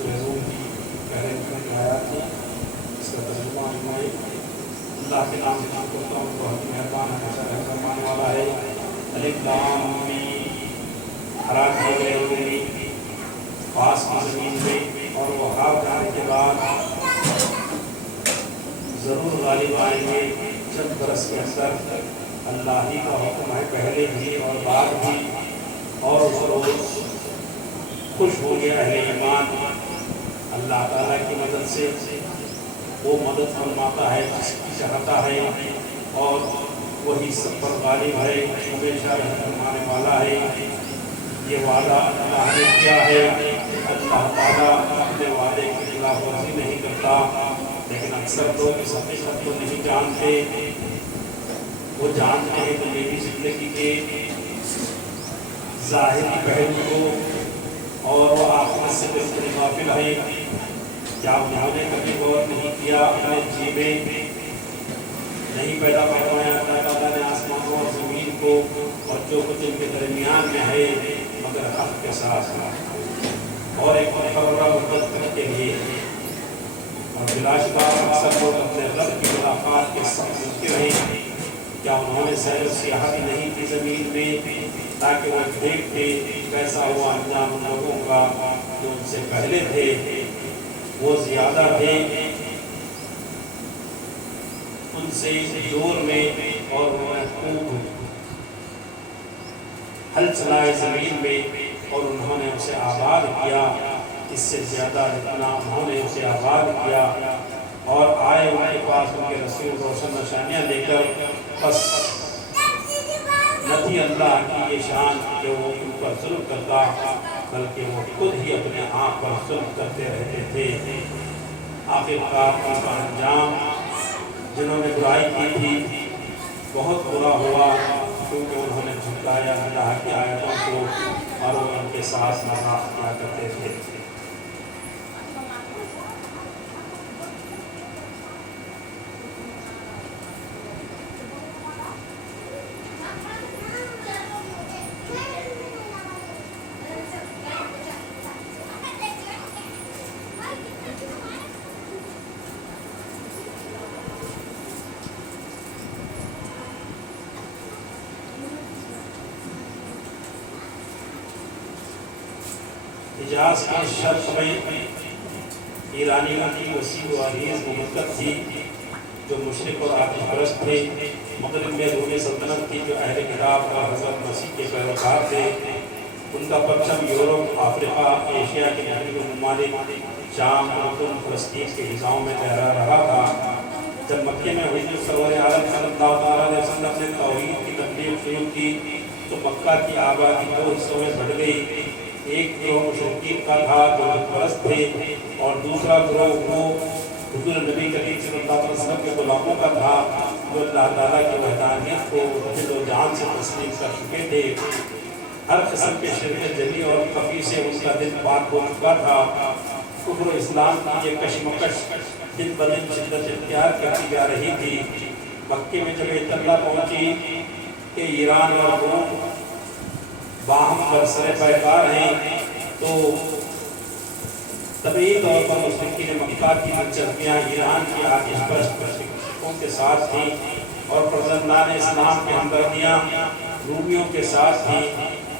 سورہ روم کی پہلے کی آیات ہیں، اس کا ترجمہ فرمائیں۔ اللہ کے نام سے شروع کرتا ہوں، بہت مہربان ہے، رحم فرمانے والا ہے۔ الف لام میم، حرکت ہوگی پاس کی زمین میں، اور وہ ہار جانے کے بعد ضرور غالب آئیں گے چند برس کے اندر۔ اللہ ہی کا حکم ہے، پہلے بھی اور بعد بھی، اور اس روز خوش ہو گیا اہل ایمان اللہ تعالیٰ کی مدد سے۔ وہ مدد فرماتا ہے جس کی چاہتا ہے، اور وہی سب پر غالب ہے، ہمیشہ رحم فرمانے والا ہے۔ یہ وعدہ اللہ نے کیا ہے۔ اللہ تعالیٰ اپنے وعدے کی خلاف ورزی نہیں کرتا، لیکن اکثر لوگ اس حقیقت کو نہیں جانتے۔ وہ جانتے ہیں کہ میری زندگی کے ظاہری پہلو کو، اور وہ آخرت سے بالکل غافل ہے۔ کیا انہوں نے کبھی غور نہیں کیا اپنے جی میں نہیں پیدا فرمایا اللہ تعالیٰ نے آسمانوں اور زمین کو اور جو کچھ ان کے درمیان میں ہے، مگر حق کے ساتھ اور ایک مقررہ مدت کے لیے۔ اور بلا شبہ اکثر لوگ اپنے رب کی ملاقات کے ساتھ منکر ہیں۔ کیا انہوں نے سیر و سیاحت نہیں کی زمین میں، تاکہ وہ دیکھتے کیسا ہوا انجام ان لوگوں کا جو ان سے پہلے تھے؟ وہ زیادہ تھے ان سے زور میں، اور وہ خوب ہل چلائے زمین میں، اور انہوں نے اسے آباد کیا اس سے زیادہ جتنا انہوں نے اسے آباد کیا۔ اور آئے ان کے پاس ان کے رسول روشن نشانیاں لے کر، بس نہ تھی اللہ کی یہ شان کہ وہ ان پر ظلم کرتا، بلکہ وہ خود ہی اپنے آپ پر ظلم کرتے رہتے تھے۔ آخرکار ان کا انجام جنہوں نے برائی کی تھی بہت برا ہوا، کیونکہ انہوں نے جھٹلایا اللہ کی آیتوں کو، اور وہ ان کے ساتھ مذاق کیا کرتے تھے۔ حجاز کے شرق میں ایرانیوں کی وسیع و عریض مملکت تھی جو مشرق اور آتش پرست تھے۔ مغرب میں روم سلطنت تھی جو اہل کتاب اور حضرت مسیح کے پیروکار تھے۔ ان کا پرچم یورپ، افریقہ، ایشیا کے مختلف ممالک، شام، اردن، فلسطین کے حصوں میں لہرا رہا تھا۔ جب مکے میں حضور سرور عالم صلی اللہ علیہ وسلم نے توحید کی تبلیغ شروع کی تو مکہ کی آبادی دو حصوں میں بڑھ گئی۔ ایک گروہ مشرکین کا تھا جو بت پرست تھے، اور دوسرا گروہ وہ حضور نبی کریم صلی اللہ علیہ وسلم کے غلاموں کا تھا جو اللہ تعالیٰ کی وحدانیت کو دل و جان سے تسلیم کر چکے تھے۔ ہر قسم کے شرک جلی اور خفی سے ان کا دل پاک ہو چکا تھا۔ کفر و اسلام کی یہ کشمکش دن بدن شدت اختیار کرتی جا رہی تھی۔ مکے میں جب اطلاع پہنچی کہ ایران اور روم باہم برسر پیکار ہیں، تو طبعی طور پر مشرکین مکہ کی دلچسپیاں ایران کی آتش پرست مشرکوں کے ساتھ تھیں، اور فرزندان اسلام کی ہمدردیاں رومیوں کے ساتھ تھیں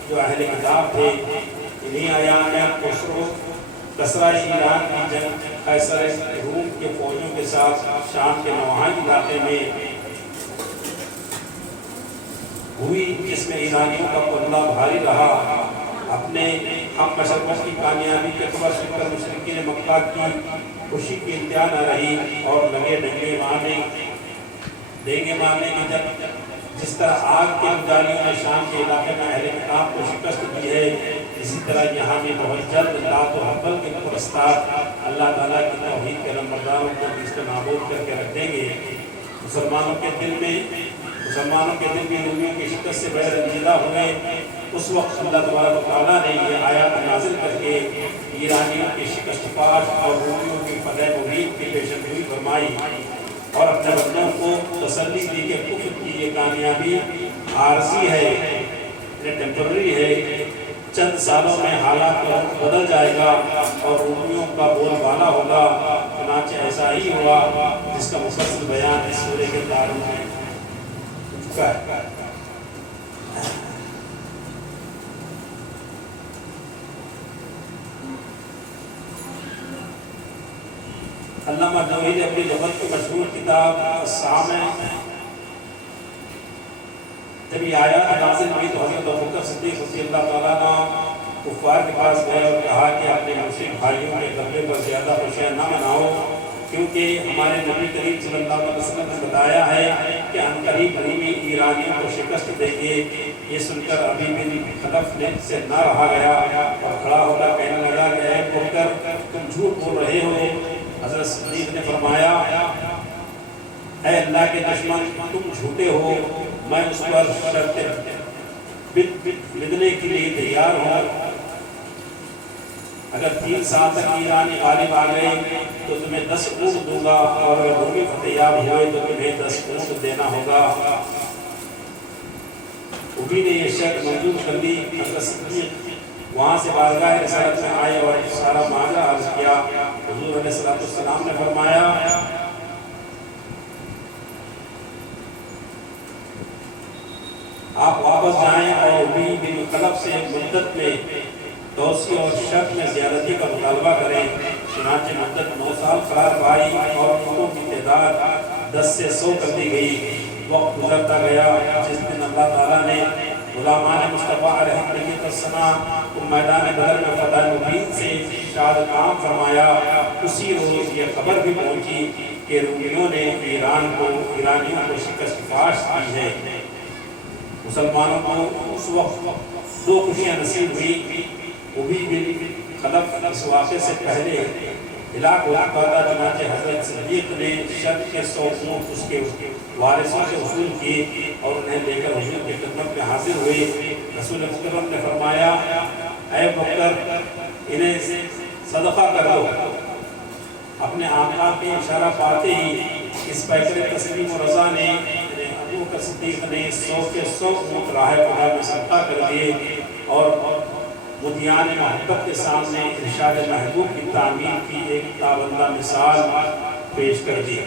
جو اہل کتاب تھے۔ انہی ایام میں کسرا ایران کی جنگ قیصر روم کے فوجوں کے ساتھ شام کے نوحان علاقے میں ہوئی، جس میں ایرانیوں کا پلہ بھاری رہا۔ اپنے ہم مشرقت کی کامیابی کے خبر سن کر مشرکین مکہ کی خوشی کی انتہا نہ رہی، اور لگے ڈنگے مارنے کی جب جس طرح آگ کے انجالیوں نے شام کے علاقے میں اہل کتاب کو شکست دی ہے، اسی طرح یہاں بھی بہت جلد لات و حبل کے پرستار اللہ تعالیٰ کی توحید کے نمبرداروں کو اس کو نابود کر کے رکھ دیں گے۔ مسلمانوں کے دل بھی رومیوں کی شکست سے بے رنجیدہ ہوئے۔ اس وقت اللہ تبارک و تعالیٰ نے یہ آیات نازل کر کے ایرانیوں کی شکست پاش اور رومیوں کی فتح مبین کی پیشن گوئی فرمائی، اور اپنے بندوں کو تسلی دی کہ کفر کی یہ کامیابی عارضی ہے، ٹیمپرری ہے، چند سالوں میں حالات بدل جائے گا اور رومیوں کا بول بالا ہوگا۔ چنانچہ ایسا ہی ہوا جس کا مفصل بیان اس سورے کے تعلق میں چکا ہے۔ علامہ نووی اپنی لغت کی مشہور کتاب السامع جب یہ آیات نازل ہوئی تو حضرت ابوبکر صدیق رضی اللہ تعالیٰ عنہ کفار کے پاس گئے اور کہا کہ اپنے مشرک بھائیوں کے قبلے پر زیادہ خوشیاں نہ مناؤ، کیونکہ ہمارے نبی کریم صلی اللہ علیہ وسلم نے بتایا ہے کہ عنقریب رومی ایرانیوں کو شکست دیں گے۔ یہ سن کر ابی بن خلف نے سے نہ رہا گیا اور کھڑا ہو کر کہنے لگا کہ اے ابوبکر تم جھوٹ بول رہے ہو۔ حضرت صدیق نے فرمایا اے اللہ کے دشمن تم جھوٹے ہو، میں اس پر شرط لدنے کے لیے تیار ہوں۔ اگر 3 سال تک ایرانی غالب آ گئے تو تمہیں 10 اونٹ دوں گا، اور اگر رومی فتح ہوئے تو تمہیں 10 اونٹ دینا ہوگا۔ ابھی نے یہ شرط منظور کر لی۔ حضرت صدیق وہاں سے بارگاہ رسالت میں آئے اور سارا معاملہ عرض کیا۔ حضور علیہ السلام نے فرمایا آپ واپس جائیں اور ابی بن خلف سے مدت میں توسیع اور شرط میں زیادتی کا مطالبہ کریں۔ چنانچہ مدت 9 سال قرار پائی اور اونٹوں کی تعداد 10 سے 100 کر دی گئی۔ وقت گزرتا گیا، جس دن اللہ تعالیٰ نے غلامان مصطفیٰ علیہ السلام کو میدان بدر میں فتح مبین سے شہادت عام فرمایا، اسی روز یہ خبر بھی پہنچی کہ رومیوں نے ایرانیوں کو شکست فاش کی ہے۔ مسلمانوں کو اس وقت 2 خوشیاں نصیب ہوئی۔ ابی بن خلف اس واقعے سے پہلے ہلاک ہو چکا تھا، چنانچہ حضرت صدیق نے شرط کے 100 اونٹ اس کے وارثوں سے وصول کیے اور انہیں لے کر حضور کی خدمت میں حاضر ہوئے۔ رسول مکرم نے فرمایا اے بکر انہیں صدقہ کر دو۔ اپنے آقا کے اشارہ پاتے ہی اس پیکر تسلیم و رضا نے ابوبکر صدیق نے 100 کے 100 اونٹ راہ خدا میں صدقہ کر دیے اور مدیان محبت کے سامنے ارشاد محبوب کی تعمیر کی ایک تابندہ مثال پیش کر دی۔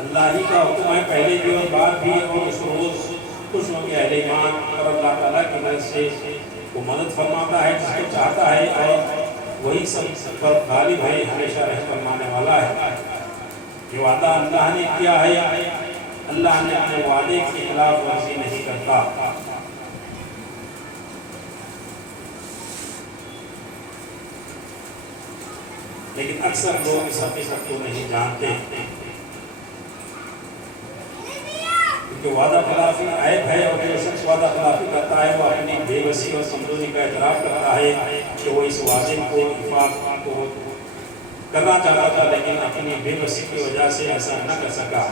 اللہ ہی کا حکم ہے پہلے بھی اور بعد بھی، اور اس روز خوش ہوں گے اہل ایمان، اور اللہ تعالیٰ کی مدد سے وہ مدد فرماتا ہے جس کو چاہتا ہے، اور وہی سب پر غالب ہے، ہمیشہ رہ فرمانے والا ہے۔ یہ وعدہ اللہ نے کیا ہے، اللہ نے اپنے وعدے کی خلاف ورزی نہیں کرتا۔ لیکن اکثر لوگ اس حقیقت کو نہیں جانتے کہ وعدہ خلافی عیب ہے، اور جو شخص وعدہ خلافی کرتا ہے وہ اپنی بے بسی اور کمزوری کا اعتراف کرتا ہے کہ وہ اس وعدے کو افاق کو کرنا چاہتا تھا لیکن اپنی بے بسی کی وجہ سے ایسا نہ کر سکا،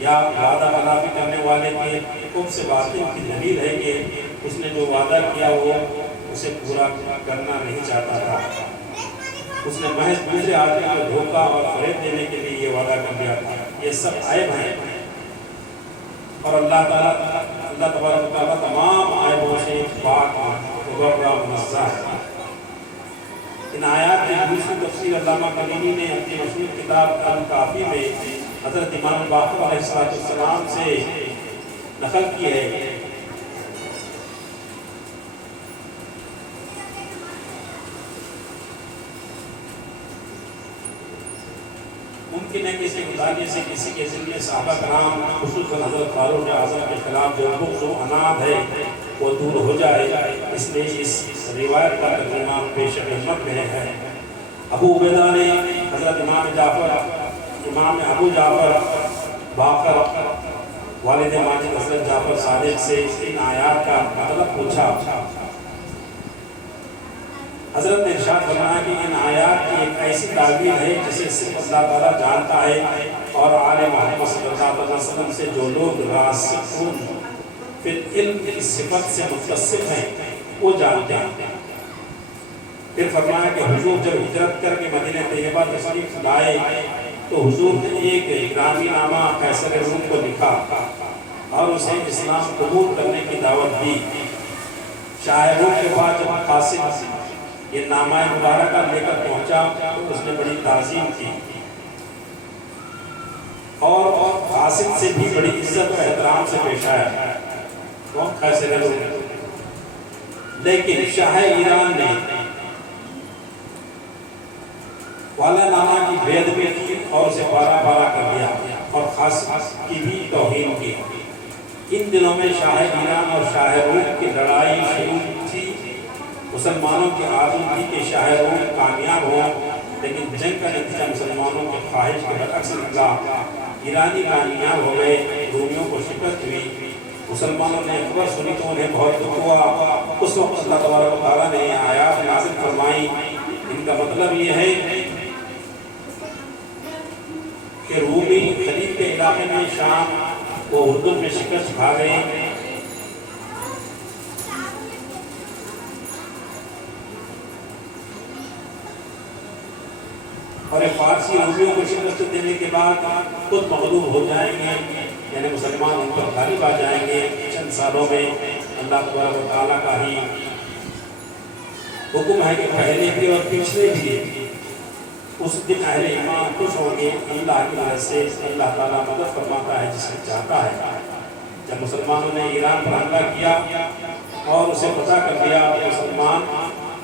یا وعدہ خلافی کرنے والے کے خوب سے باطن کی دلیل ہے کہ اس نے جو وعدہ کیا وہ اسے پورا کرنا نہیں چاہتا تھا، اس نے محض دوسرے آدمی کو دھوکہ اور فریب دینے کے لیے یہ وعدہ کر دیا تھا۔ یہ سب عیب ہیں، اور اللہ تبارک و تعالیٰ تمام عیبوں سے پاک مبرّہ منزہ ہے۔ ان آیات کی دوسری تفسیر علامہ کلیمی نے اپنی مشہور کتاب الکافی میں حضرت امام باقر علیہ السلام سے نقل کی ہے۔ ممکن ہے کسی مطالعے سے کسی کے ذریعے صحابہ کرام خصوصاً حضرت فاروق اعظم کے خلاف جو بغض و عناد ہے وہ دور ہو جائے، اس لیے اس روایت کا ترجمہ پیش خدمت میں ہے۔ ابو عبیدہ نے حضرت امام ابو جعفر باقر والد ماجد حضرت جعفر صادق سے ان آیات کا مطلب پوچھا۔ حضرت نے ارشاد فرمایا کہ ان آیات کی ایک ایسی تعبیر ہے جسے صرف اللہ تعالیٰ جانتا ہے، اور آل محمد صلی اللہ علیہ وسلم سے جو لوگ راسخون فی العلم کی صفت سے متصف ہیں وہ جانتے ہیں۔ پھر فرمایا کہ حضور جب ہجرت کر کے مدینہ طیبہ تشریف لائے تو حضور نے ایک ایرانی نامہ قیصر روم کو لکھا اور اسے اسلام قبول کرنے کی دعوت دی۔ شاہ روم کے بعد جب قاسم یہ نامہ مبارکہ لے کر پہنچا تو اس نے بڑی تعظیم کی اور قاسم سے بھی بڑی عزت و احترام سے پیش آیا، وہ قیصر روم۔ لیکن شاہ ایران نے والا نامہ کی بید میں کی اور اسے پارا پارا کر دیا اور خاص کی بھی توہین کی۔ ان دنوں میں شاہ ایران اور شاہ روم کی لڑائی شروع تھی۔ مسلمانوں کی آرزو تھی کہ شاہ روم کامیاب ہو، لیکن جنگ کا نتیجہ مسلمانوں کے خواہش کے برعکس نکلا۔ ایرانی کامیاب ہو گئے، رومیوں کو شکست ہوئی۔ مسلمانوں نے خبر سنی تو انہیں بہت دکھ ہوا۔ اس وقت اللہ تبارک و تعالیٰ نے آیات نازل فرمائی۔ ان کا مطلب یہ ہے کہ رومی خلیج کے علاقے میں شام وہ اردن میں شکست کھا گئے۔ اور فارسی رومیوں کو شکست دینے کے بعد خود مغلوب ہو جائیں گے، یعنی مسلمان ان پر غالب آ جائیں گے۔ چند سالوں میں اللہ تبارک و تعالیٰ کا ہی حکم ہے کہ پہلے بھی اور پچھلے بھی اس دن اہل ایمان خوش ہوں گے۔ اللہ کی وجہ سے اللہ تعالیٰ مدد فرماتا ہے جس سے چاہتا ہے۔ جب مسلمانوں نے ایران پر حملہ کیا اور اسے فتح کر دیا تو مسلمان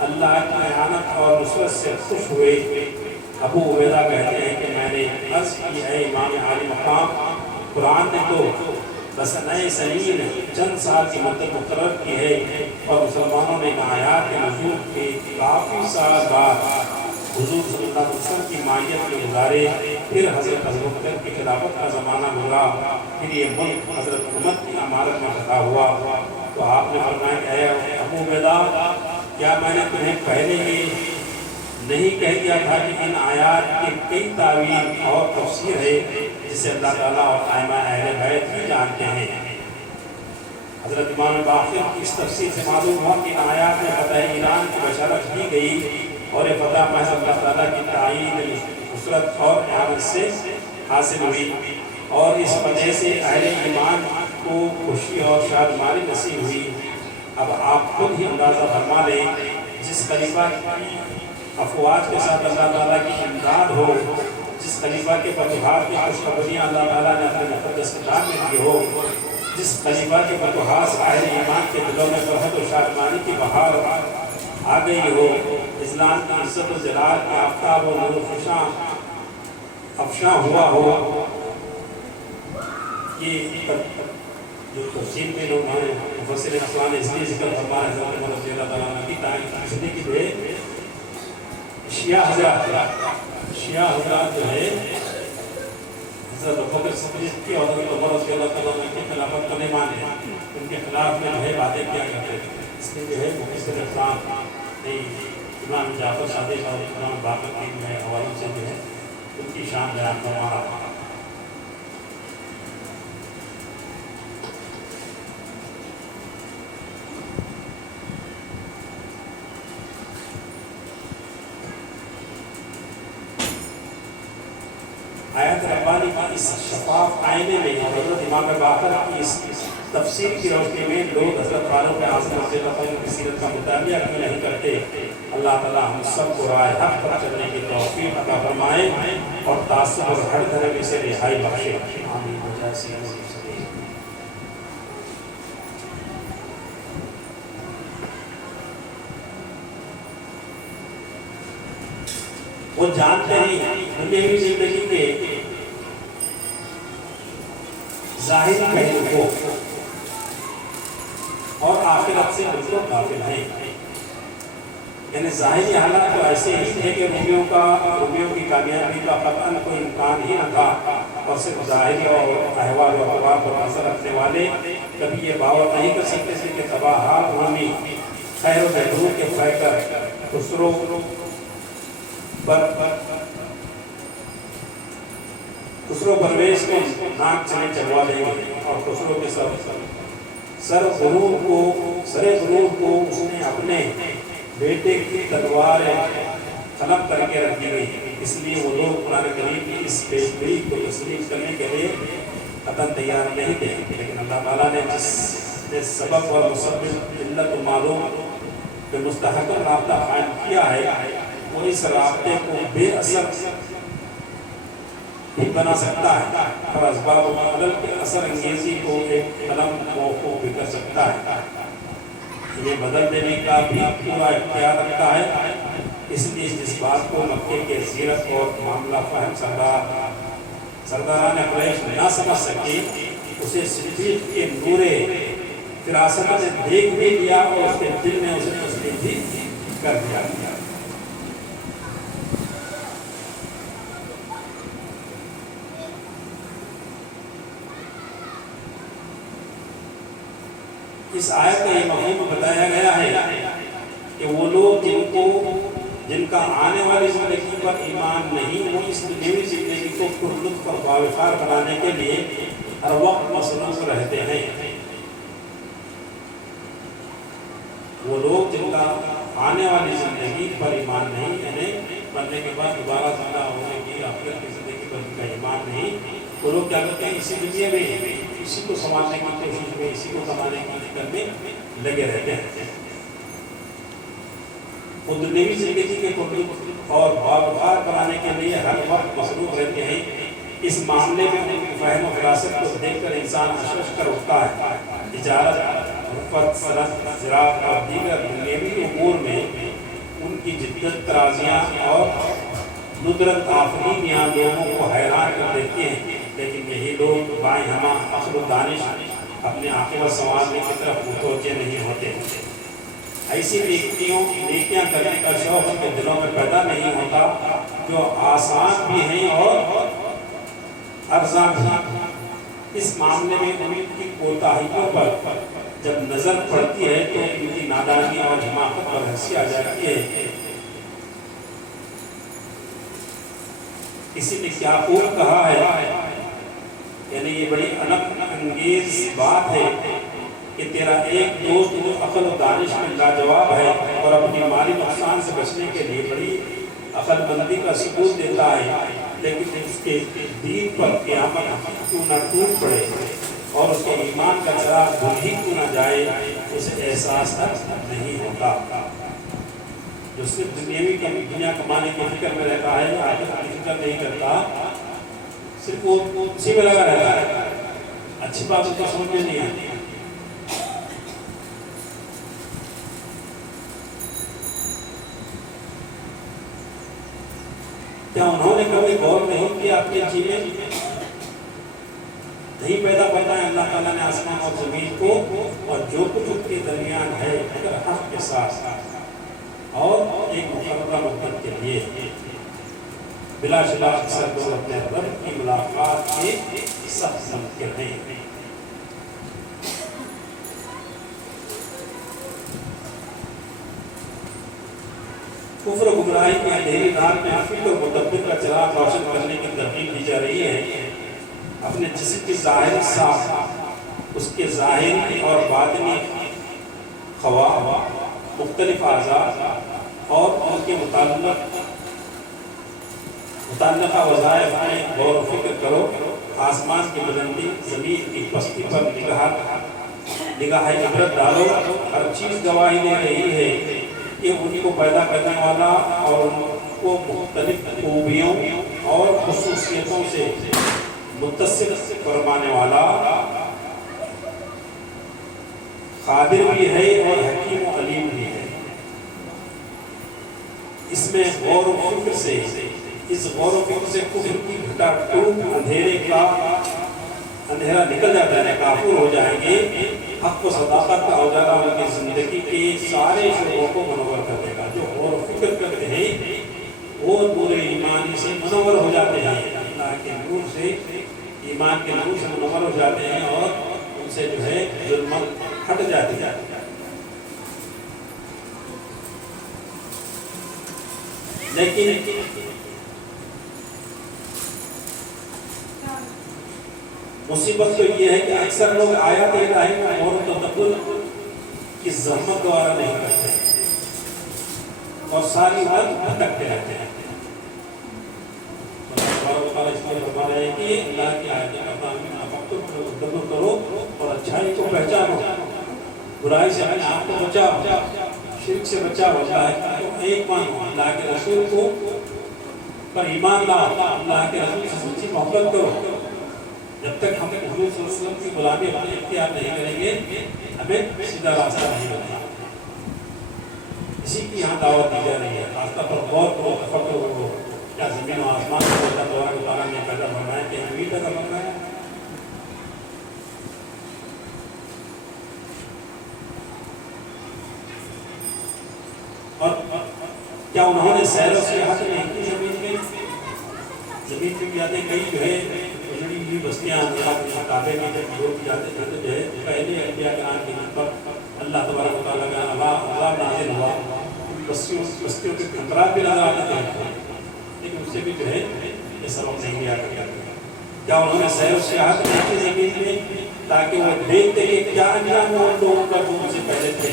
اللہ کی اعانت اور نصرت سے خوش ہوئے۔ ابو عبیدہ کہتے ہیں کہ میں نے عرض کی ہے امام عالی مقام، قرآن نے تو بس نئے سنین چند سال کی مدت مقرر کی ہے اور مسلمانوں نے آیات کے نزول کے کافی سال بعد حضور صلی اللہ علیہ وسلم کی مائیت میں گزارے۔ پھر حضرت ابوبکر کی خلافت کا زمانہ گزرا، پھر یہ ملک حضرت عمر کی امارت میں فتح ہوا۔ تو آپ نے فرمایا کہ اے ابو عبیدہ، کیا میں نے تمہیں پہلے یہ نہیں کہہ دیا تھا کہ ان آیات کی کئی تعویل اور تفسیر ہے جسے اللہ تعالیٰ اور ائمہ اہل بیت بھی جانتے ہیں۔ حضرت امام باقر کی اس تفسیر سے معلوم ہوا کہ ان آیات میں فتح ایران کی بشارت دی گئی اور یہ فتح محض اللہ تعالیٰ کی تعیین نصرت اور اعانت سے حاصل ہوئی، اور اس وجہ سے اہل ایمان کو خوشی اور شادمانی نصیب ہوئی۔ اب آپ خود ہی اندازہ فرما لیں، جس خلیفہ کی افواج کے ساتھ اللہ تعالیٰ کی امداد ہو، جس خلیفہ کے فتوحات کی خوشخبریاں اللہ تعالیٰ نے اپنے مقدس کتاب میں دی ہو، جس خلیفہ کے فتوحات سے اہل ایمان کے دلوں میں فرحت و شادمانی کی بہار آ گئی ہو، اسلام کی عزت و جلال کے آفتاب و نور افشاں ہوا ہو۔ یہ جو تفصیل میں لوگ ہیں مفسر اسلام نے اس لیے ذکر فرمایا ہے حضرت عمر رضی اللہ تعالیٰ عنہ کی تاریخ کی ہے۔ شیعہ حضرات جو ہے حضرت ابوبکر صدیق کی اور حضرت عمر رضی اللہ تعالیٰ عنہ کی خلافت کو نہیں مانتے، ان کے خلاف میں جو ہے باتیں کیا کرتے تھے۔ اس لیے جو ہے مفسر اسلام نے امام جعفر صادق اور امام باقر کی جو ہے حوالوں سے جو ہے ان کی شان بیان فرما رہا ہے۔ آیت ربانی کا اس شفاف آئینے میں حضرت امام باقر کی اس تفسیر کی روشنی میں لوگ حضرت فاروق اعظم رضی اللہ عنہ کی سیرت کا مطالعہ کیوں نہیں کرتے؟ اللہ تعالیٰ ہم سب کو راہ حق پر چلنے کی توفیق عطا فرمائے اور تعصب اور ہر طرح سے رہائی بخشے۔ آمین۔ وہ جانتے ہیں دنیاوی زندگی کے ظاہری پہلو کو اور آخرت سے بالکل غافل ہیں۔ یعنی ظاہری حالات تو ایسے ہی تھے کہ رومیوں کی کامیابی کا قطعاً کوئی امکان ہی نہ تھا، اور صرف ظاہری اور احوال و احوال پر نظر رکھنے والے کبھی یہ باور نہیں کر سکتے تھے کہ تباہ حال رومی خیر و بہبود کے فائقہ خسرو پرویز کو ناک چنے چلوا دیں گے اور خسرو کے سر غرور کو اس نے اپنے بیٹے کی تلوار قلم کر کے رکھ دی گئی، اس لیے وہ لوگ قرآن کریم کی اس پیشگوئی کو تسلیم کرنے کے لیے قطعاً تیار نہیں تھے، لیکن اللہ تعالیٰ نے جس سبب اور مسبب علت و معلوم کہ مستحکم رابطہ قائم کیا ہے، وہ اس رابطے کو بے اثر بھی بنا سکتا ہے اور اسباب و عمل کے اثر انگیزی کو ایک قلم موقوف بھی کر سکتا ہے، انہیں بدل دینے کا بھی پورا اختیار رکھتا ہے۔ اس لیے جس بات کو مکے کے سیرت اور معاملہ فہم سرداران قریش نہ سمجھ سکے، اسے صدیق کے نور فراست نے دیکھ بھی لیا اور اس کے دل میں اسے تسلیم بھی کر دیا۔ اس آیت کا یہ مفہوم بتایا گیا ہے کہ وہ لوگ جن کا آنے والی زندگی پر ایمان نہیں، وہ اس دنیاوی زندگی کو پرلطف اور باوقار بنانے کے لیے ہر وقت مصروف رہتے ہیں۔ وہ لوگ جن کا آنے والی زندگی پر ایمان نہیں، یعنی مرنے کے بعد دوبارہ زندہ ہونے کی آخرت کی زندگی پر ان کا ایمان نہیں، وہ لوگ کیا کرتے ہیں؟ اسی دنیا میں اسی کو سنبھالنے کی کوشش میں، اسی کو کمانے کی فکر میں لگے رہتے ہیں۔ وہ دنیاوی زندگی کے پرلطف اور باوقار بنانے کے لیے ہر وقت مصروف رہتے ہیں۔ اس معاملے میں ان کی فہم و فراست کو دیکھ کر انسان اشرف کر اٹھتا ہے۔ تجارت، حرفت، صنعت، زراعت اور دیگر دنیاوی امور میں ان کی جدت، ترازیاں اور ندرت آفرینیاں لوگوں کو حیران کر دیتے ہیں، لیکن یہی لوگ بائیں ہمہ عقل و دانش اپنے عاقبت سنوارنے کی طرف متوجہ نہیں ہوتے۔ ایسی نیکیاں کرنے کا شوق ان کے دلوں میں پیدا نہیں ہوتا جو آسان بھی ہیں اور ارزاں بھی۔ اس معاملے میں ان کی کوتاہیوں پر جب نظر پڑتی ہے تو ان کی نادانی اور حماقت پر ہنسی آ جاتی ہے۔ کسی نے کیا خوب کہا ہے، یعنی یہ بڑی انب انگیز بات ہے کہ تیرا ایک دوست جو عقل و دانش میں لاجواب ہے اور اپنی مالی نقصان سے بچنے کے لیے بڑی عقل مندی کا ثبوت دیتا ہے، لیکن اس کے دین پر قیامت کیوں نہ ٹوٹ پڑے اور اس کے ایمان کا چراغ بجھ ہی کیوں نہ جائے، اسے احساس نہیں ہوتا۔ جو صرف دنیاوی دنیا کمانے کی فکر میں رہتا ہے، آخرت کی فکر نہیں کرتا، صرف وہ اسی میں لگا رہتا ہے، اچھی بات اس کو سمجھ میں نہیں آتی۔ کیا انہوں نے کبھی غور نہیں کیا اپنے چیزیں نہیں پیدا کرتا ہے اللہ تعالیٰ نے آسمان اور زمین کو، اور جو کچھ ان کے درمیان ہے اگر حق کے ساتھ اور ایک مقررہ مدت کے لیے بلا شبہ اکثر لوگ اپنے رب کی ملاقات کے سخت منکر ہیں۔ کفر و گمراہی کی اندھیری رات میں فکر و مدبر کا چراغ روشن کرنے کی ترغیب دی جا رہی ہے۔ اپنے جسم کی ظاہری ساخت، اس کے ظاہری اور باطنی خواہ، مختلف اعضاء اور ان کے متعلقہ وظائف میں غور و فکر کرو۔ آسمان کی بلندی، زمین کی پستی پر نگاہ عبرت ڈالو۔ ہر چیز گواہی دے رہی ہے کہ ان کو پیدا کرنے والا اور ان کو مختلف خوبیوں اور خصوصیتوں سے متصف فرمانے والا قادر بھی ہے اور حکیم و علیم بھی ہے۔ اس میں غور و فکر سے، اس غور و فکر سے کفر کی گھٹا ٹوٹ اندھیرا نکل جاتا ہے، کافر ہو جائیں گے۔ حق و صداقت کا اجالا ان کی زندگی کے سارے شعبوں کو منور کر دے گا۔ جو غور و فکر کرتے ہیں وہ نور ایمانی سے منور ہو جاتے ہیں، اللہ کے نور سے، ایمان کے نور سے منور ہو جاتے ہیں اور ان سے جو ہے ظلمت ہٹ جاتی ہے۔ لیکن مصیبت تو یہ ہے کہ اکثر لوگ آیات الہی میں غور و تدبر کی زحمت دوارا نہیں کرتے اور ساری عمر بھٹکتے رہتے ہیں۔ اللہ اس میں فرما رہے ہیں کہ اللہ کی آیات کا تدبر کرو اور اچھائی کو پہچانو، برائی سے اپنے آپ کو بچاؤ، شرک سے بچاؤ، اللہ کو ایک مانو، اللہ کے رسول کو پر ایمان لاؤ، اللہ کے رسول سے سچی محبت کرو۔ جب تک ہم حضور صلی اللہ علیہ وسلم کی غلامی اپنے اختیار نہیں کریں گے ہمیں سیدھا راستہ نہیں ملتا۔ اسی کی یہاں دعوت دی جا رہی ہے، راستہ پر غور کرو، تفکر کرو، کیا زمین و آسمان کو اللہ تبارک و تعالیٰ نے پیدا فرمایا کہ ہم بھی پیدا فرمایا؟ اور کیا انہوں نے سیر و سیاحت نہیں کی زمین کی یادیں کئی جو ہے اجڑی ہوئی بستیاں کعبے میں جب لوگ جاتے تھے جو ہے پہلے انبیاء کرام کے نام پر اللہ تبارک و تعالیٰ کا عذاب نازل ہوا، بستیوں کے خطرات بھی نظر آتے تھے، لیکن اس سے بھی جو ہے یہ سبق نہیں لیا کرتا۔ کیا انہوں نے سیر و سیاحت نہیں کی زمین میں تاکہ وہ دیکھتے کہ کیا انجام ہوا ان لوگوں کا جو ان سے پہلے تھے؟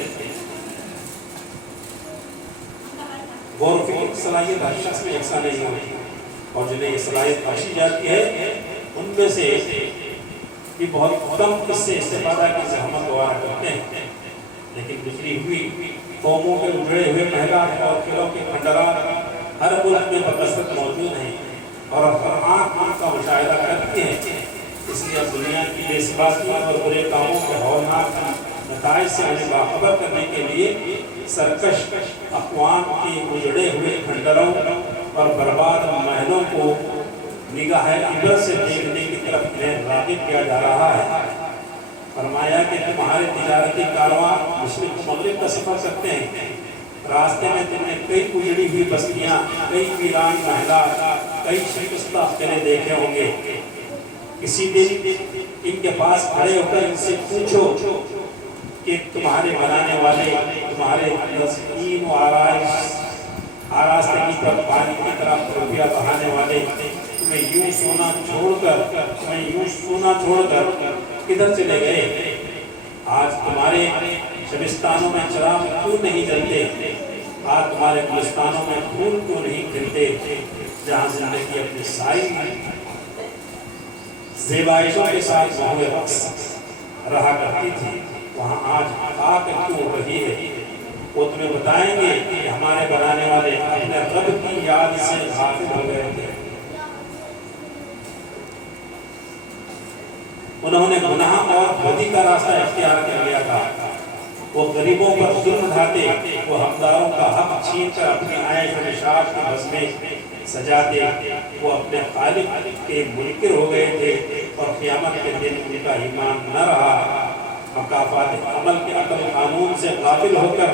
غور و فکر کی صلاحیت ہر شخص میں یکساں نہیں ہوتی، اور جنہیں یہ صلاحیت بخشی جاتی ہے ان میں سے بھی بہت کم اس سے استفادہ کی زحمت گوارا کرتے ہیں، لیکن گزری ہوئی قوموں کے اجڑے ہوئے محلات اور قلعوں کے کھنڈرات ہر ملک میں بکثرت موجود ہیں اور ہر آنکھ کا مشاہدہ کرتی ہیں۔ اس لیے اب دنیا کی بے ثباتی اور برے کاموں کے ہولناک نتائج سے انہیں باخبر کرنے کے لیے سرکش اقوام کی اجڑے ہوئے کھنڈروں اور برباد محلوں کو نگاہ عبرت سے دیکھنے کی طرف انہیں راغب کیا جا رہا ہے۔ فرمایا کہ تمہارے تجارتی کارواں مشرق و مغرب کا سفر کرتے ہیں، راستے میں تم نے کئی اجڑی ہوئی بستیاں، کئی ویران محلات، کئی شکستہ قلعے دیکھے ہوں گے۔ کسی دن ان کے پاس کھڑے ہو کر ان سے پوچھو کہ تمہارے بنانے والے تمہارے تزئین و آراستگی پر پانی کی طرف روپیہ بہانے والے تمہیں یوں سونا چھوڑ کر کدھر چلے گئے؟ آج تمہارے شبستانوں میں چراغ کیوں نہیں جلتے؟ آج تمہارے گلستانوں میں پھول کیوں نہیں کھلتے؟ جہاں زندگی اپنی ساری زیبائشوں کے ساتھ محو رقص رہا کرتی تھی، وہاں آج خاک کیوں رہی ہے؟ وہ تمہیں بتائیں گے کہ ہمارے بنانے والے اپنے رب کی یاد سے غافل ہو گئے تھے۔ انہوں نے گناہ اور بدی کا راستہ اختیار کر لیا تھا، وہ غریبوں پر ظلم ڈھاتے، وہ حقداروں کا حق چھین کر اپنی عیش و نشاط کی بزمیں سجاتے، وہ اپنے خالق کے منکر ہو گئے تھے اور قیامت کے دن ان کا ایمان نہ رہا۔ مکافات عمل کے عقل و قانون سے غافل ہو کر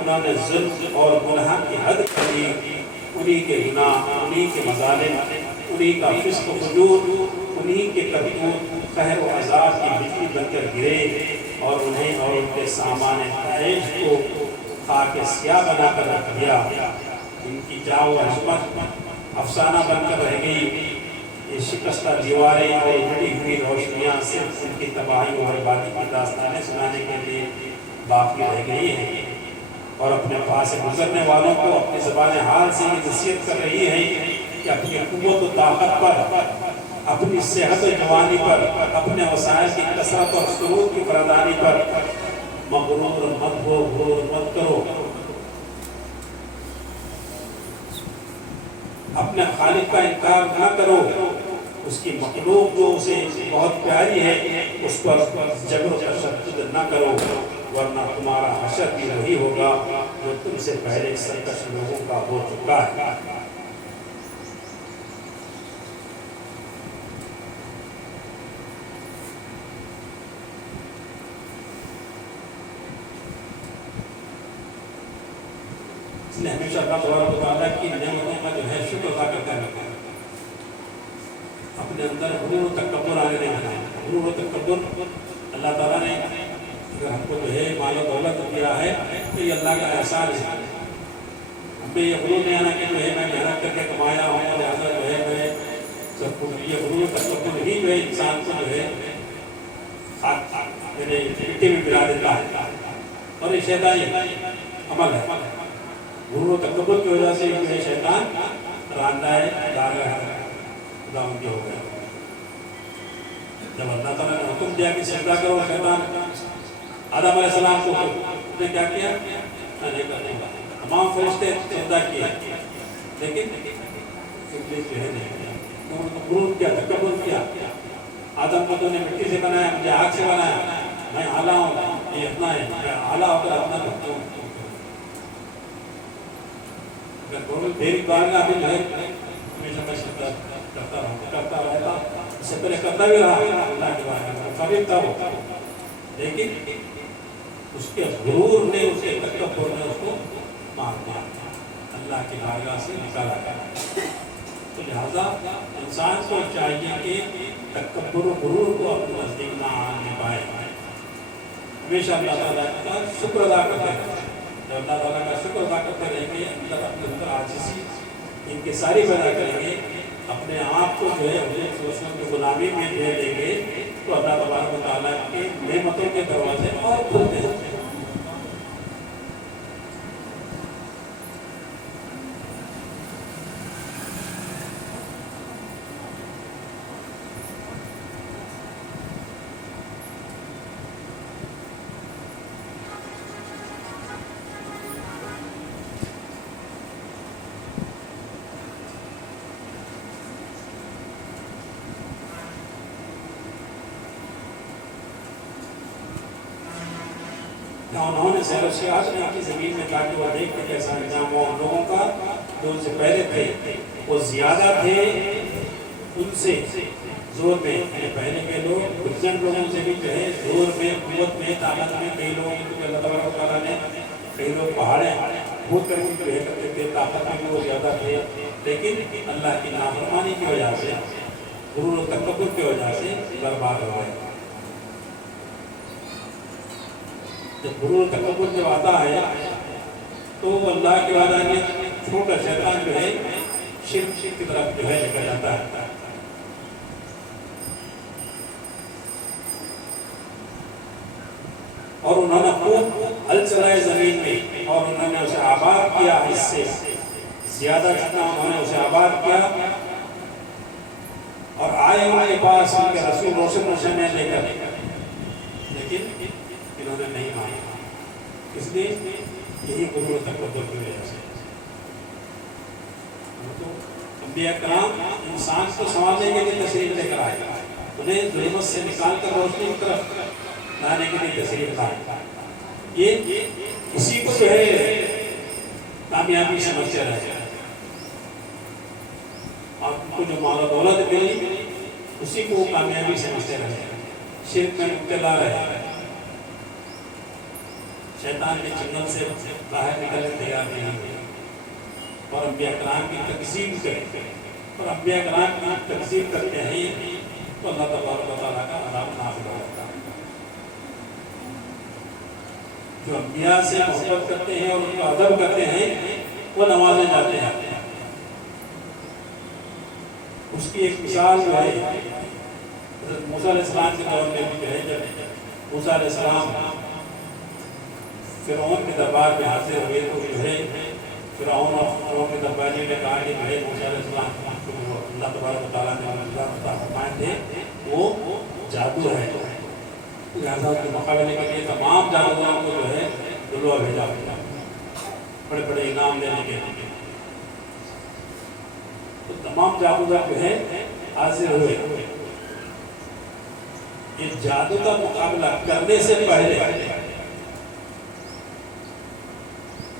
انہوں نے ظلم اور گناہ کی حد کر لی، انہی کے گناہ، انہی کے مظالم، انہی کا فسق و فجور، انہی کے کرتوت قہر و عذاب کی بجلی بن کر گرے اور انہیں اور ان کے سامان عیش کو خاک سیاہ بنا کر رکھ دیا۔ ان کی جاؤ و عظمت افسانہ بن کر رہ گئی، یہ شکستہ دیواریں اور اجڑی ہوئی روشنیاں صرف ان کی تباہی اور بربادی کی داستانیں سنانے کے لیے باقی رہ گئی ہیں، اور اپنے پاس سے گزرنے والوں کو اپنی زبان حال سے یہ نصیحت کر رہی ہے کہ اپنی قوت و طاقت پر، اپنی صحت و جوانی پر، اپنے وسائل کی کثرت اور سرور کی فراوانی پر مغرور مت ہو، غرور مت کرو۔ اپنے خالق کا انکار نہ کرو، اس کی مخلوق جو اسے بہت پیاری ہے اس پر جبر و تشدد نہ کرو، ورنہ تمہارا حشر بھی وہی ہوگا جو تم سے پہلے سرکش لوگوں کا ہو چکا ہے۔ اس لیے ہمیشہ اللہ تبارک و تعالیٰ کی نعمتوں کا جو ہے شکر ادا کرتے رہنا، اپنے اندر غرور و تکبر آنے نہیں دینا۔ غرور و تکبر اللہ تعالیٰ نے اگر ہم کو جو ہے مال و دولت دیا ہے تو یہ اللہ کا احسان ہے، ہمیں یہ غرور نہیں آنا کہ جو ہے میں محنت کر کے کمایا ہوں لہٰذا جو ہے میں سب کچھ یہ غرور تکبر ہی جو ہے انسان کو جو ہے مٹی میں ملا دیتا ہے اور یہ شیطانی عمل ہے. غرور و تکبر کی وجہ سے جو ہے شیطان راندہ ہے دارہ ہے خدا ان کے ہو گیا. جب اللہ تعالیٰ نے حکم دیا کہ سجدہ کرو شیطان آدم علیہ السلام کو نے کیا کیا میں نہیں کروں گا. تمام فرشتے سجدہ کیے لیکن ابلیس جو ہے نہیں غرور کیا تکبر کیا. آدم کو تو نے مٹی سے بنایا مجھے آگ سے بنایا میں اعلیٰ ہوں یہ اتنا ہے میں اعلیٰ ہو کر اپنا کرتا ہوں. میری بارگاہ بھی جو ہے ہمیشہ میں سجدہ کرتا رہتا اس سے پہلے کرتا بھی رہا اللہ کے بارگاہ میں قریب تھا وہ لیکن اس کے غرور نے اس کے تکبر نے اس کو مار دیا اللہ کی بارگاہ سے نکالا گیا. تو لہٰذا انسان کو چاہیے کہ تکبر و غرور کو اپنے نزدیک نہ آنے پائے. ہمیشہ اللہ تعالیٰ کا شکر ادا کرتے رہیں. جب اللہ تعالیٰ کا شکر ادا کرتے رہیں گے اندر اپنے اندر عاجزی انکساری پیدا کریں گے اپنے آپ کو جو ہے اپنے دوستوں کی غلامی میں دے دیں گے تو اللہ تبارک و تعالیٰ کے نعمتوں کے دروازے اور کھلتے ہیں. انہوں نے سیر و سیاحت میں کی زمین میں تاکہ وہ دیکھ کے کیسا انجام ہوا ان لوگوں کا جو ان سے پہلے تھے وہ زیادہ تھے ان سے زور میں یعنی پہلے کے لوگ بزرگ لوگوں سے بھی جو ہے زور میں قوت میں طاقت میں کئی لوگوں کیونکہ اللہ تبارک و تعالیٰ نے کئی لوگ پہاڑیں بھوت کر کے جو ہے کرتے تھے طاقت میں بھی وہ زیادہ تھے لیکن اللہ کی نافرمانی کی وجہ سے غرور و تکبر کی وجہ سے برباد ہو گئے. جب غرور و تکبر جب آتا ہے تو اللہ کے وعدہ میں چھوٹا شیطان جو ہے شرک کی طرف جو ہے نکل جاتا ہے. اور انہوں نے خوب ہل چلائے زمین میں اور انہوں نے اسے آباد کیا اس سے زیادہ جتنا انہوں نے اسے آباد کیا اور آئے ان کے پاس ان کے رسول روشن روشن لے کر لیکن انہوں نے نہیں مانا. اس لیے یہی غرور و تکبر کی وجہ سے انبیاء کرام انسان کو سنبھالنے کے لیے تشریف لے کر آئے انہیں ظلمت سے نکال کر روشنی کی طرف لانے کے لیے تشریف لائے. یہ اسی کو جو ہے کامیابی سمجھتے رہے اور ان کو جو مال و دولت ملی اسی کو کامیابی سمجھتے رہے. شرک میں مبتلا رہے شیطان کے چنگل سے باہر نکلنے تیار نہیں ہوئے اور انبیاء کرام کی تکذیب کرتے اور انبیاء کرام کی تکذیب کرتے ہیں تو اللہ تبارک و تعالیٰ کا عذاب نازل ہو جاتا ہے. جو انبیاء سے محبت کرتے ہیں اور ان کا ادب کرتے ہیں وہ نوازے جاتے ہیں. اس کی ایک مثال جو ہے حضرت موسیٰ علیہ السلام کے دور میں بھی جو ہے جب موسیٰ علیہ السلام فرعون کے دربار میں حاضر ہوئے تو جو ہے فرعون اور فرعون کے درباری نے کہا کہ بھائی موسیٰ علیہ السلام کو اللہ تبارک و تعالیٰ نے عطا فرمائے تھے وہ جادو ہے لہٰذا کے مقابلے کے لیے تمام جادوگروں کو جو ہے دلوا بھیجا بڑے بڑے انعام دینے کے لیے. تو تمام جادوگر جو ہے حاضر ہوئے. یہ جادو کا مقابلہ کرنے سے پہلے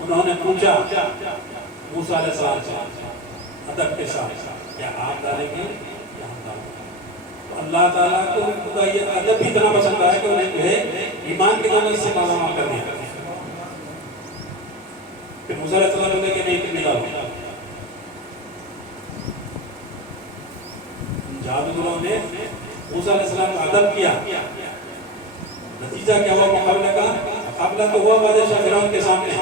انہوں نے پوچھا موسیٰ علیہ السلام سے ادب کے ساتھ کیا آپ ڈالیں گے یا ہم ڈالیں گے. تو اللہ تعالیٰ کو ان کا یہ ادب بھی اتنا پسند آیا کہ انہیں جو ہے ایمان کی دولت سے معلومات کر دیا. پھر موسیٰ علیہ السلام نے کہ نہیں تم ڈالو. جادوگروں نے موسیٰ علیہ السلام کا ادب کیا. نتیجہ کیا ہوا مقابلہ کا؟ مقابلہ تو ہوا بادشاہ فرعون کے سامنے.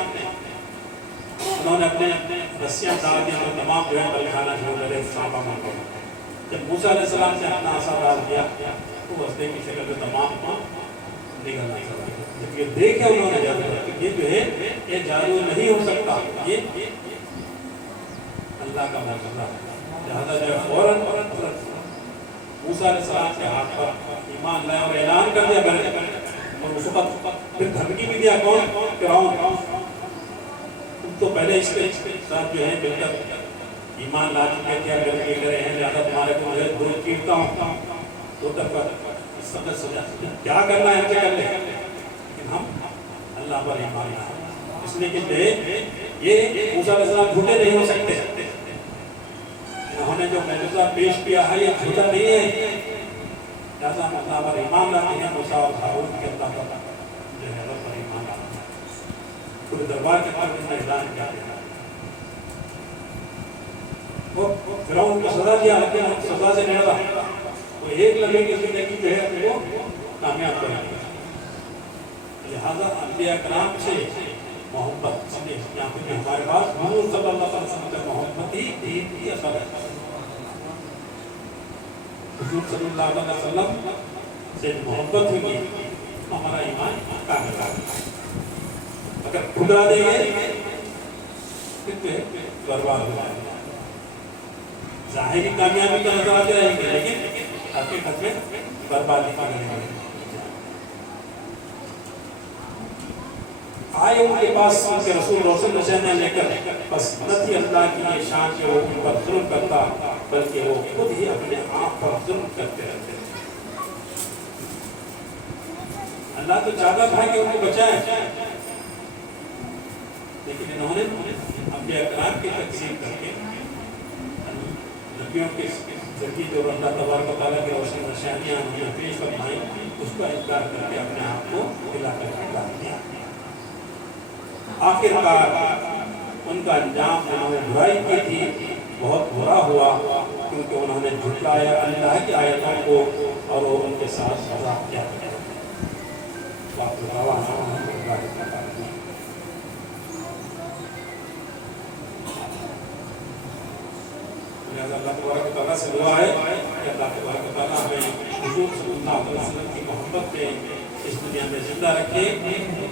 انہوں نے اپنے رسیاں ڈال دیا تو تمام جو ہے بل کھانا شروع کرے سانپا مار گیا. جب موسیٰ علیہ السلام نے اپنا عصا ڈال دیا تو وسطے کی شکل میں تمام نگلنا چلا. جب یہ دیکھا انہوں نے جادو یہ جو ہے یہ جادو نہیں ہو سکتا, یہ اللہ کا معجزہ ہے. لہذا جو ہے فوراً موسیٰ علیہ السلام کے ہاتھ پر ایمان لائے اور اعلان کر دیا کرے. اور اس وقت پھر دھمکی بھی دیا کون؟ فرعون. تم تو پہلے اس کے ساتھ جو ہے مل کر ایمان لا چکے تھے, اگر یہ کرے ہیں لہذا تمہارے کو مجھے دور چیرتا ہوں دو طرف سمجھ سجا کیا کرنا ہے کیا کر لے, لیکن ہم اللہ پر ایمان لائے. اس لیے کہ یہ موسیٰ علیہ السلام جھوٹے نہیں ہو سکتے. انہوں نے جو معجزہ پیش کیا ہے یہ جھوٹا نہیں ہے. لہذا ہم اللہ پر ایمان لاتے ہیں. موسیٰ اور ہارون کے اللہ پر جو ہے اللہ پر ایمان لاتے ہیں. پورے دربار کے پاس میں اعلان کیا گیا. وہ فرعون کو سزا دیا لیکن سزا سے نہیں رہا. وہ ایک لمحے کی زندگی جو ہے وہ کامیاب کرے گا. لہذا انبیاء کرام سے محبت یہاں پہ ہمارے پاس حضور صلی اللہ علیہ وسلم سے محبت ہی دین کی اثر ہے. حضور صلی اللہ علیہ وسلم سے محبت ہوگی ہمارا ایمان کامل ہوگا. اگر ٹھکرا دیں گے پھر برباد ہو جائے گا. ظاہری کامیابی کا نظر آتے رہیں گے لیکن حقیقت میں بربادی کا نہیں رہیں گے. آئے ان کے پاس ان کے رسول روشن نشانہ لے کر, بس نہ تھی اللہ کی یہ شان کہ وہ ان پر ظلم کرتا بلکہ وہ خود ہی اپنے آپ پر ظلم کرتے رہتے. اللہ تو چاہتا تھا کہ ان کو بچائیں لیکن انہوں نے انبیاء کرام کی تکذیب کر کے نبیوں کے ذریعے جو اللہ تبارک و تعالیٰ کی روشن نشانیاں انہوں نے پیش فرمائیں اس کا انکار کر کے اپنے آپ کو ہلاکت میں ڈال دیا. آخر کار ان کا انجام انہوں نے برائی کی تھی بہت برا ہوا کیونکہ انہوں نے جھٹلایا اللہ کی آیتوں کو اور وہ ان کے ساتھ مذاق کیا. اللہ تبارک و تعالیٰ سے دعا ہے کہ اللہ تبارک و تعالیٰ ہمیں حضور صلی اللہ علیہ وسلم کی محبت میں اس دنیا میں زندہ رکھے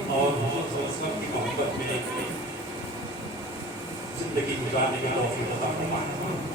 اور حضور صلی اللہ علیہ وسلم کی محبت میں زندگی گزارنے کا توفیق عطا فرمائے.